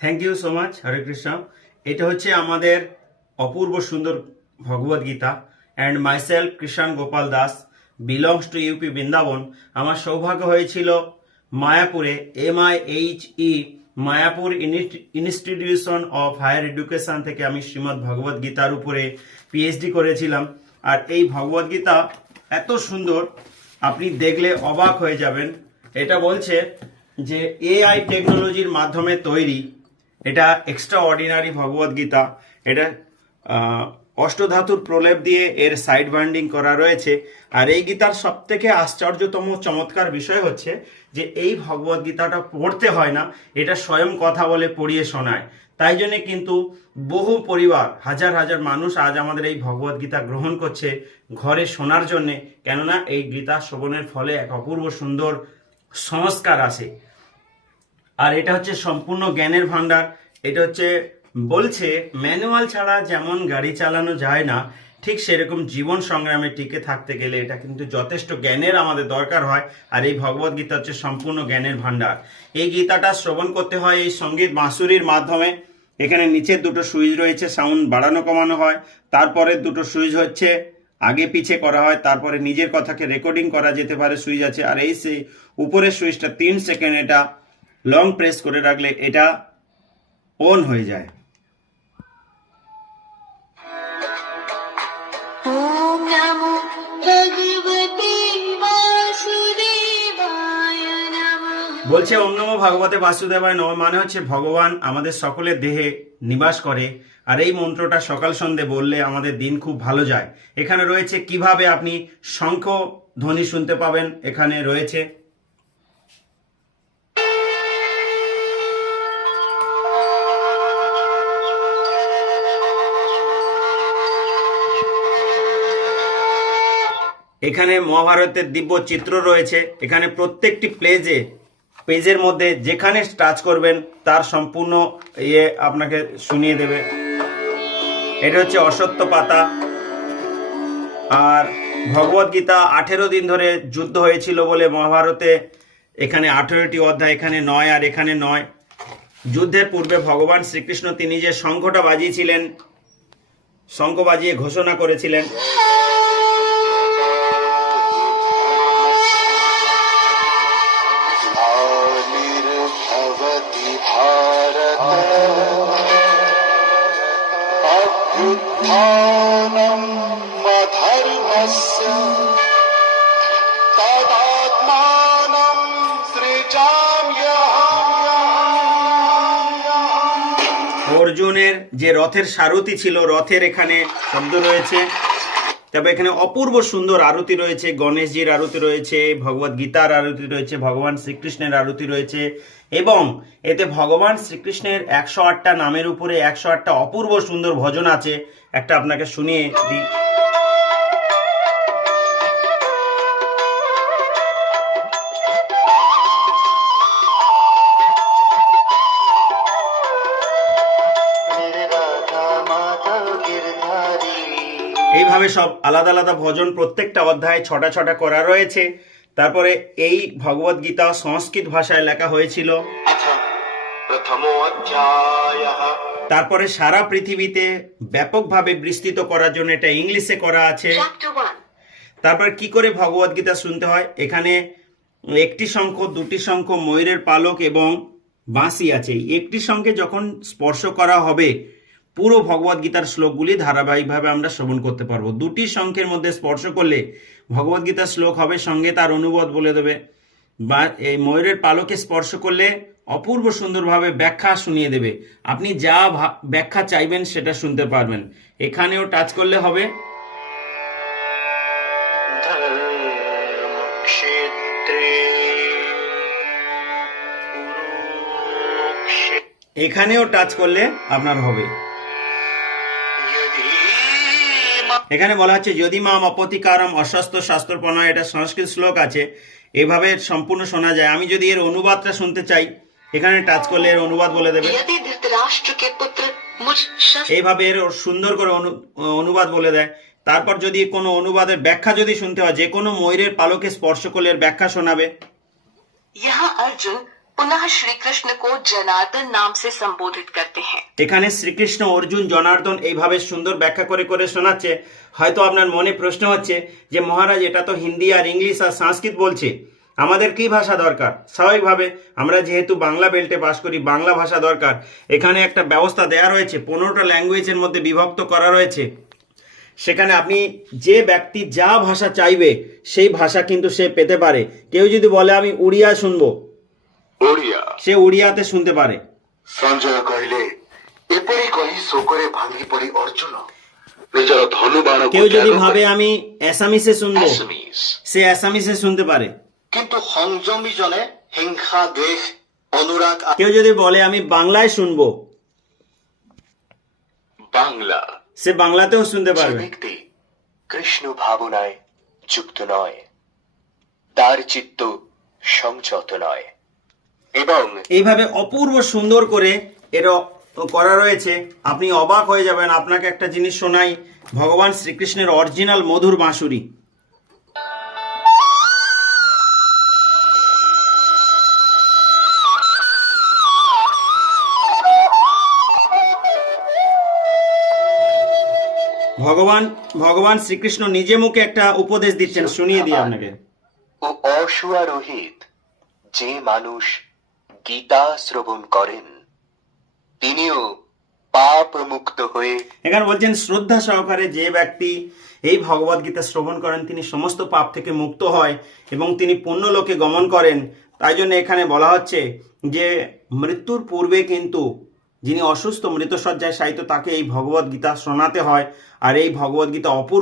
Thank you so much. Hare Krishna. এটা হচ্ছে আমাদের অপূর্ব সুন্দর Bhagavad Gita and myself Krishan Gopal Das belongs to UP Vrindavan. আমার সৌভাগ্য হয়েছিল মায়াপুরে MIHE Mayapur institution of higher education থেকে আমি শ্রীমদ্ ভগবদ গীতার উপরে PhD করেছিলাম। আর এই ভগবদ গীতা এত সুন্দর, আপনি দেখলে অবাক হয়ে যাবেন। এটা বলছে যে AI টেকনোলজির মাধ্যমে তৈরি, এটা এক্সট্রা অর্ডিনারি ভগবদ গীতা। এটা অষ্টধাতুর প্রলেপ দিয়ে এর সাইড বাইন্ডিং করা রয়েছে। আর এই গীতার সব থেকে আশ্চর্যতম চমৎকার বিষয় হচ্ছে যে এই ভগবদ গীতাটা পড়তে হয় না, এটা স্বয়ং কথা বলে পড়িয়ে শোনায়। তাই জন্য কিন্তু বহু পরিবার, হাজার হাজার মানুষ আজ আমাদের এই ভগবদ গীতা গ্রহণ করছে ঘরে শোনার জন্যে, কেননা এই গীতা শ্রবণের ফলে এক অপূর্ব সুন্দর সংস্কার আসে। আর এটা হচ্ছে সম্পূর্ণ জ্ঞানের ভান্ডার। এটা হচ্ছে বলছে ম্যানুয়াল ছাড়া যেমন গাড়ি চালানো যায় না, ঠিক সেরকম জীবন সংগ্রামে টিকে থাকতে গেলে এটা কিন্তু যথেষ্ট জ্ঞানের আমাদের দরকার হয়। আর এই ভগবদ গীতা হচ্ছে সম্পূর্ণ জ্ঞানের ভান্ডার। এই গীতাটা শ্রবণ করতে হয় এই সঙ্গীত বাঁশুরির মাধ্যমে। এখানে নিচের দুটো সুইচ রয়েছে, সাউন্ড বাড়ানো কমানো হয়। তারপরে দুটো সুইচ হচ্ছে আগে পিছে করা হয়, তারপরে নিজের কথাকে রেকর্ডিং করা যেতে পারে সুইচ আছে। আর এই সেই উপরের সুইচটা 3 সেকেন্ড এটা লং প্রেস করে রাখলে এটা অন হয়ে যায়। ওম নমো ভগবতে বাসুদেবায় নমঃ। বলছে ওম নমো ভগবতে বাসুদেবায় নমঃ, মানে হচ্ছে ভগবান আমাদের সকলের দেহে নিবাস করে। আর এই মন্ত্রটা সকাল সন্ধে বললে আমাদের দিন খুব ভালো যায়। এখানে রয়েছে কিভাবে আপনি শঙ্খ ধ্বনি শুনতে পাবেন, এখানে রয়েছে। এখানে মহাভারতের দিব্য চিত্র রয়েছে। এখানে প্রত্যেকটি পেজের মধ্যে যেখানে টাচ করবেন তার সম্পূর্ণ আপনাকে শুনিয়ে দেবে। এটা হচ্ছে অশ্বত্থ পাতা। আর ভগবদ গীতা 18 দিন ধরে যুদ্ধ হয়েছিল বলে মহাভারতে এখানে 18টি অধ্যায়, এখানে 9 আর এখানে 9। যুদ্ধের পূর্বে ভগবান শ্রীকৃষ্ণ তিনি যে শঙ্খটা বাজিয়েছিলেন, শঙ্খ বাজিয়ে ঘোষণা করেছিলেন, भवति भारत अभ्युत्थानम् अधर्मस्य तदात्मानं सृजाम्यहम्। অর্জুনের যে রথের সারথি ছিল, রথের এখানে শব্দ রয়েছে। তবে এখানে অপূর্ব সুন্দর আরতি রয়েছে, গণেশজির আরতি রয়েছে, ভগবদ গীতার আরতি রয়েছে, ভগবান শ্রীকৃষ্ণের আরতি রয়েছে। এবং এতে ভগবান শ্রীকৃষ্ণের 108টা নামের উপরে 108টা অপূর্ব সুন্দর ভজন আছে। একটা আপনাকে শুনিয়ে দিই। এইভাবে সব আলাদা আলাদা ভজন প্রত্যেকটা অধ্যায় 6টা 6টা করা রয়েছে। তারপরে এই ভগবদ গীতা সংস্কৃত ভাষায় লেখা হয়েছিল। তারপরে সারা পৃথিবীতে ব্যাপকভাবে বিস্তৃত করার জন্য এটা ইংলিশে করা আছে। তারপর কি করে ভগবদ গীতা শুনতে হয়, এখানে একটি শঙ্খ, দুটি শঙ্খ, ময়ূরের পালক এবং বাঁশি আছে। একটি শঙ্খে যখন স্পর্শ করা হবে পুরো ভগবদ গীতার শ্লোকগুলি ধারাবাহিকভাবে আমরা শ্রবণ করতে পারবো। দুটি শঙ্খের মধ্যে স্পর্শ করলে ভগবদ গীতার শ্লোক হবে, সঙ্গে তার অনুবাদ বলে দেবে। বা এই ময়ূরের পালকে স্পর্শ করলে অপূর্ব সুন্দরভাবে ব্যাখ্যা শুনিয়ে দেবে। আপনি যা ব্যাখ্যা চাইবেন সেটা শুনতে পারবেন। এখানেও টাচ করলে হবে। এখানেও টাচ করলে আপনার হবে। এখানে বলা হচ্ছে যদি মাম অপতিকারম অস্বস্থ শাস্ত্রপনা, এটা সংস্কৃত শ্লোক আছে। এভাবে সম্পূর্ণ শোনা যায়। আমি যদি এর অনুবাদটা শুনতে চাই, এখানে টাচ করলে এর অনুবাদ বলে দেবে। এইভাবে এর সুন্দর করে অনুবাদ বলে দেয়। তারপর যদি কোনো অনুবাদের ব্যাখ্যা যদি শুনতে হয়, যে কোনো ময়ূরের পালকে স্পর্শ করলে এর ব্যাখ্যা শোনাবে। यहाँ अर्जुन पुनः श्री कृष्ण को जनार्दन नाम से संबोधित करते हैं। এখানে শ্রীকৃষ্ণ অর্জুন জনার্দন এইভাবে সুন্দর ব্যাখ্যা করে করে শোনাচ্ছে। হয়তো আপনার মনে প্রশ্ন হচ্ছে যে মহারাজ এটা তো হিন্দি আর ইংলিশ আর সংস্কৃত বলছে, আমাদের কি ভাষা দরকার? স্বাভাবিকভাবে আমরা যেহেতু বাংলা বেল্টে বাস করি, বাংলা ভাষা দরকার। এখানে একটা ব্যবস্থা দেওয়া রয়েছে, 15টা ল্যাঙ্গুয়েজের মধ্যে বিভক্ত করা রয়েছে। সেখানে আপনি যে ব্যক্তি যা ভাষা চাইবে সেই ভাষা কিন্তু সে পেতে পারে। কেউ যদি বলে আমি উড়িয়া শুনবো, ଓଡ଼ିଆ সে উড়িয়াতে শুনতে পারে। ସଞ୍ଜୟ କହିଲେ ଏପରି କହି ଶୋକରେ ଭାଙ୍ଗି ପଡି ଅର୍ଜୁନ ନିଜର ଧନୁବାଣକୁ কেউ যদি ତ୍ୟାଗ ভাবে କରି আমি অ্যাসামিসে শুনবো, ଆସାମିଜ। সে অ্যাসামিসে শুনতে পারে। কিন্তু সংযমীজনে হিংসা দ্বেষ অনুরাগ কেউ যদি বলে আমি বাংলায় শুনবো, বাংলা সে বাংলাতেও শুনতে যে পারবে। ব্যক্তি কৃষ্ণ ভাবনায় যুক্ত নয় তার চিত্ত সংযত নয়। এবং এইভাবে অপূর্ব সুন্দর করে এটা করা রয়েছে, আপনি অবাক হয়ে যাবেন। আপনাকে একটা জিনিস শোনাই, ভগবান শ্রীকৃষ্ণের অরিজিনাল মধুর বাঁশুরি। ভগবান শ্রীকৃষ্ণ নিজে মুখে একটা উপদেশ দিচ্ছেন, শুনিয়ে দিই আপনাকে। ও অশ্বারোহিত যে মানুষ গীতা শ্রবণ করেন তিনিও পাপ মুক্ত হয়ে এখানে বলছেন শ্রদ্ধা সহকারে যে ব্যক্তি এই ভগবদ গীতা শ্রবণ করেন তিনি সমস্ত পাপ থেকে মুক্ত হয় এবং তিনি পুণ্যলোকে গমন করেন। তাই জন্য এখানে বলা হচ্ছে যে মৃত্যুর পূর্বে কিন্তু যিনি অসুস্থ মৃতশয্যায় শায়িত তাকে এই ভগবদ গীতা শোনাতে হয়। আর এই ভগবদ গীতা অপূর্ব